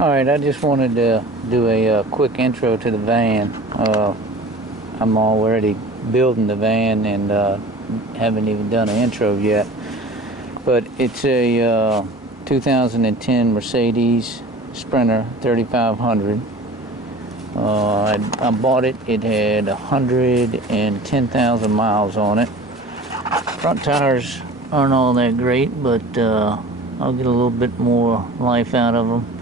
Alright, I just wanted to do a quick intro to the van. I'm already building the van and haven't even done an intro yet. But it's a 2010 Mercedes Sprinter 3500. I bought it. It had 110,000 miles on it. Front tires aren't all that great, but I'll get a little bit more life out of them.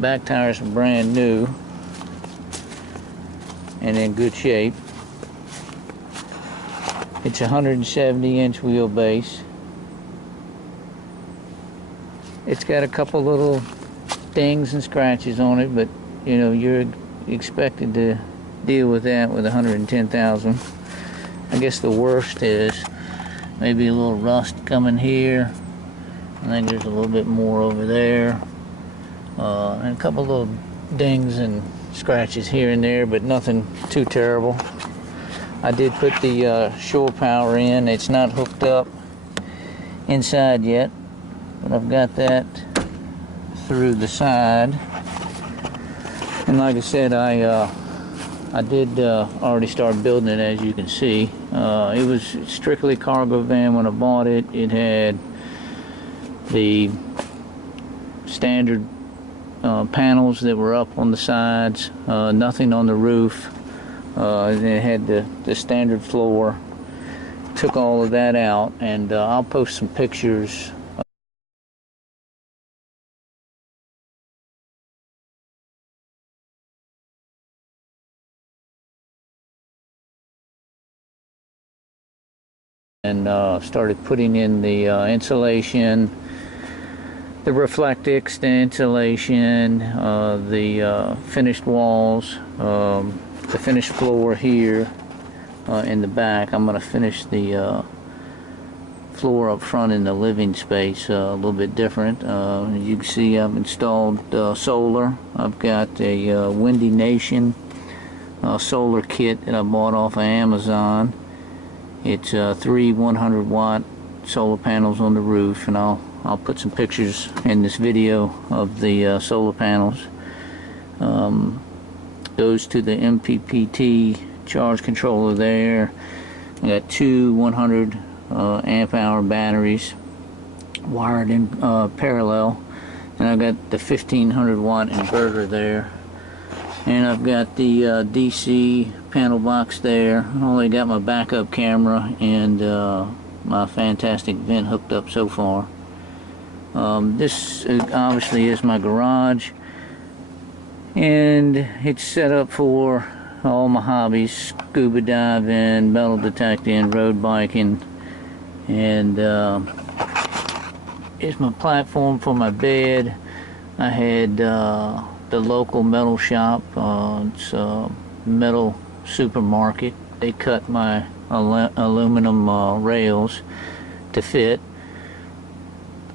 Back tires are brand new and in good shape. It's a 170-inch wheelbase. It's got a couple little dings and scratches on it, but you know, you're expected to deal with that with 110,000. I guess the worst is maybe a little rust coming here. I think there's a little bit more over there. And a couple little dings and scratches here and there, but nothing too terrible. I did put the shore power in. It's not hooked up inside yet, but I've got that through the side. And like I said, I did already start building it, as you can see. It was strictly cargo van when I bought it. It had the standard panels that were up on the sides, nothing on the roof. It had the standard floor. Took all of that out, and I'll post some pictures. And started putting in the insulation, the Reflectix, the insulation, the finished walls, the finished floor here in the back. I'm going to finish the floor up front in the living space a little bit different. As you can see, I've installed solar. I've got a Windy Nation solar kit that I bought off of Amazon. It's 3 100-watt solar panels on the roof, and I'll put some pictures in this video of the solar panels. Goes to the MPPT charge controller there. I got two 100 amp hour batteries wired in parallel, and I've got the 1500-watt inverter there. And I've got the DC panel box there. I only got my backup camera and my fantastic vent hooked up so far. This obviously is my garage, and it's set up for all my hobbies: scuba diving, metal detecting, road biking, and it's my platform for my bed. I had the local metal shop. It's a metal supermarket. They cut my aluminum rails to fit.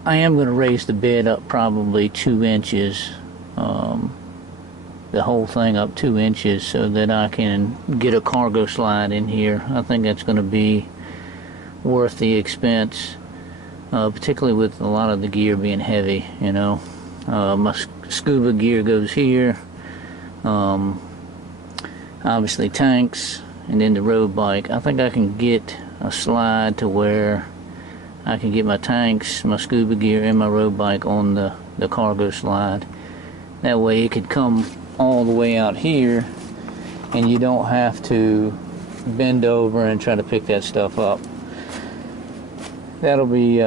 I am going to raise the bed up probably 2 inches, the whole thing up 2 inches, so that I can get a cargo slide in here. I think that's going to be worth the expense, particularly with a lot of the gear being heavy, you know. My scuba gear goes here, obviously tanks, and then the road bike. I think I can get a slide to where I can get my tanks, my scuba gear, and my road bike on the cargo slide. That way it could come all the way out here, and you don't have to bend over and try to pick that stuff up. That'll be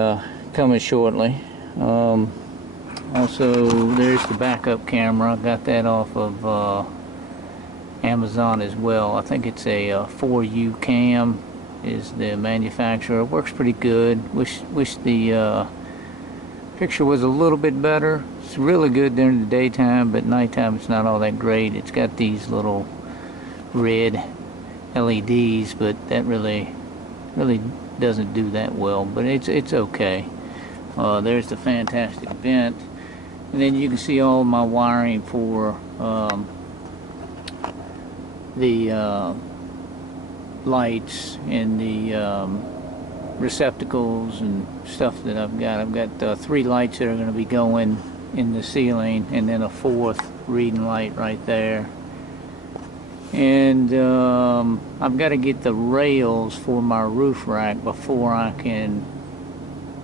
coming shortly. Also, there's the backup camera. I got that off of Amazon as well. I think it's a 4U cam is the manufacturer. It works pretty good. Wish the picture was a little bit better. It's really good during the daytime, but nighttime it's not all that great. It's got these little red LEDs, but that really doesn't do that well, but it's okay. There's the fantastic vent, and then you can see all my wiring for the lights and the receptacles and stuff that I've got. I've got 3 lights that are going to be going in the ceiling, and then a fourth reading light right there. And I've got to get the rails for my roof rack before I can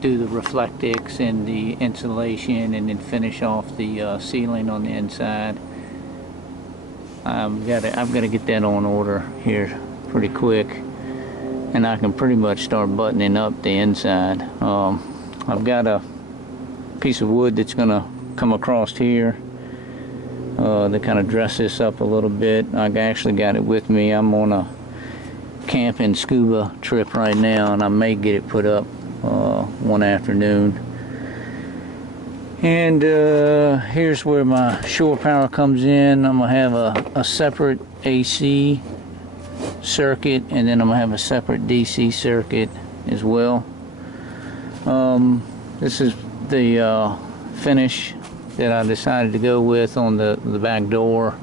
do the Reflectix and the insulation, and then finish off the ceiling on the inside. I've got to get that on order here pretty quick, and I can pretty much start buttoning up the inside. I've got a piece of wood that's going to come across here to kind of dress this up a little bit. I actually got it with me. I'm on a camping scuba trip right now, and I may get it put up one afternoon. And here's where my shore power comes in. I'm gonna have a separate AC circuit, and then I'm gonna have a separate DC circuit as well. This is the finish that I decided to go with on the back door.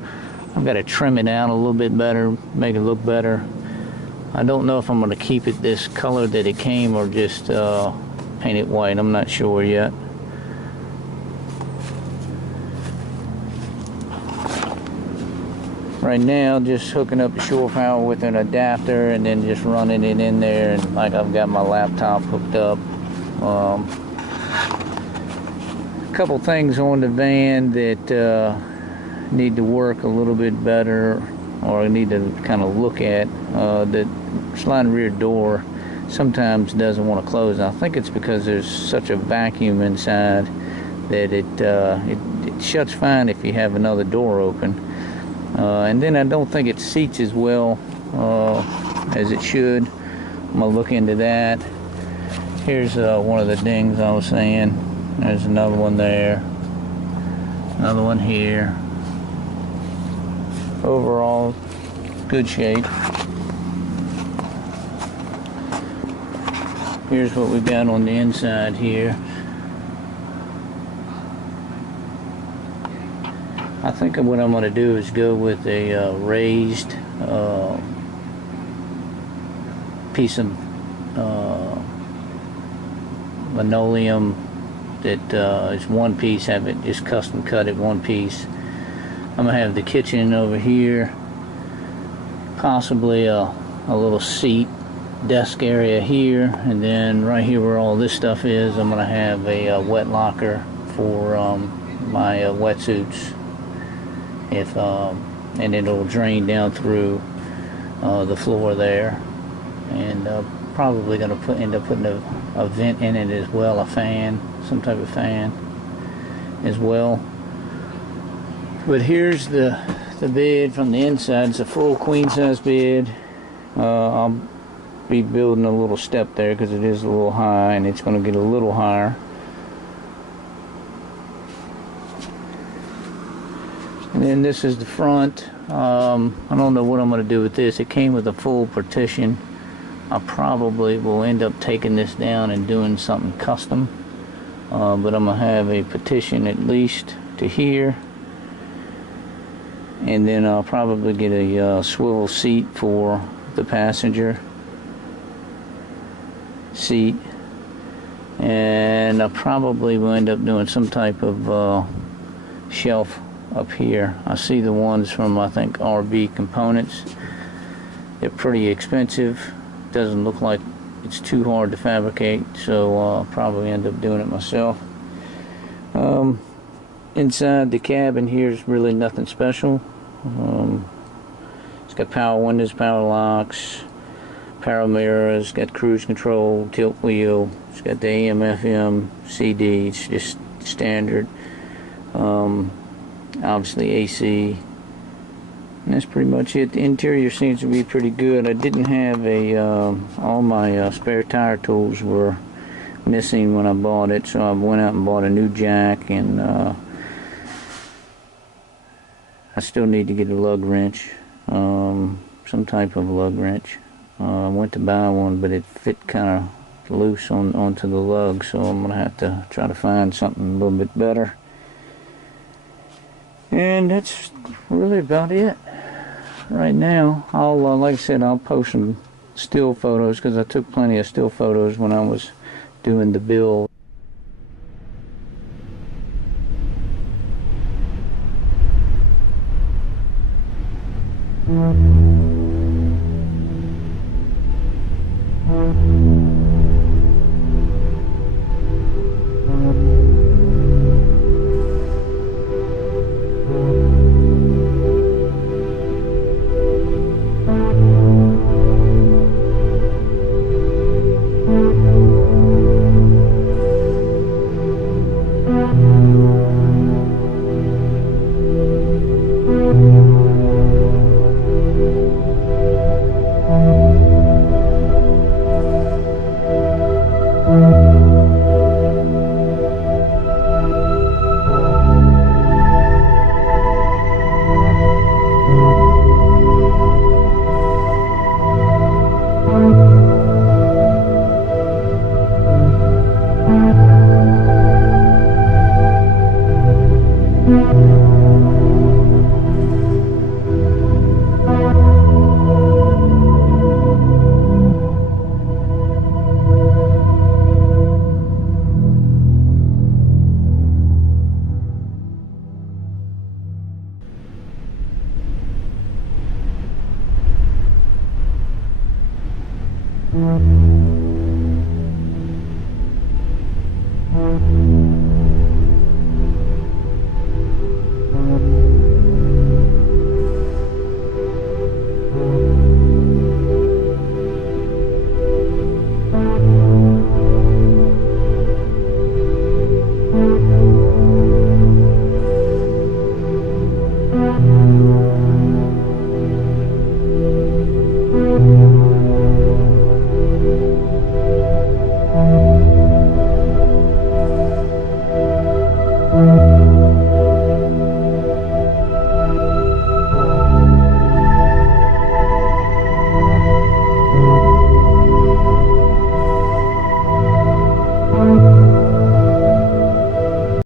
I've got to trim it out a little bit better, make it look better. I don't know if I'm going to keep it this color that it came, or just paint it white. I'm not sure yet. Right now, just hooking up the shore power with an adapter, and then just running it in there, and like I've got my laptop hooked up. A couple things on the van that need to work a little bit better, or I need to kind of look at. The sliding rear door sometimes doesn't want to close. I think it's because there's such a vacuum inside that it shuts fine if you have another door open. And then I don't think it seats as well as it should. I'm gonna look into that. Here's one of the dings I was saying. There's another one there, another one here. Overall, good shape. Here's what we got on the inside here. I think what I'm going to do is go with a raised piece of linoleum that is one piece, have it just custom cut at one piece. I'm going to have the kitchen over here, possibly a little seat desk area here, and then right here where all this stuff is, I'm going to have a wet locker for my wetsuits. And it'll drain down through the floor there, and probably going to end up putting a vent in it as well, a fan, some type of fan as well. But here's the bed from the inside. It's a full queen size bed. I'll be building a little step there because it is a little high, and it's going to get a little higher. And then this is the front. I don't know what I'm going to do with this. It came with a full partition. I probably will end up taking this down and doing something custom. But I'm going to have a partition at least to here. And then I'll probably get a swivel seat for the passenger seat. And I probably will end up doing some type of shelf up here. I see the ones from, I think, RB Components. They're pretty expensive. Doesn't look like it's too hard to fabricate, so I'll probably end up doing it myself. Inside the cabin here is really nothing special. It's got power windows, power locks, power mirrors, got cruise control, tilt wheel. It's got the AM, FM, CD. It's just standard. Obviously AC, and that's pretty much it. The interior seems to be pretty good. I didn't have all my spare tire tools were missing when I bought it, so I went out and bought a new jack, and I still need to get a lug wrench, some type of lug wrench. I went to buy one, but it fit kind of loose onto the lug, so I'm gonna have to try to find something a little bit better. And that's really about it right now. I'll, like I said, I'll post some still photos because I took plenty of still photos when I was doing the build. Mm-hmm.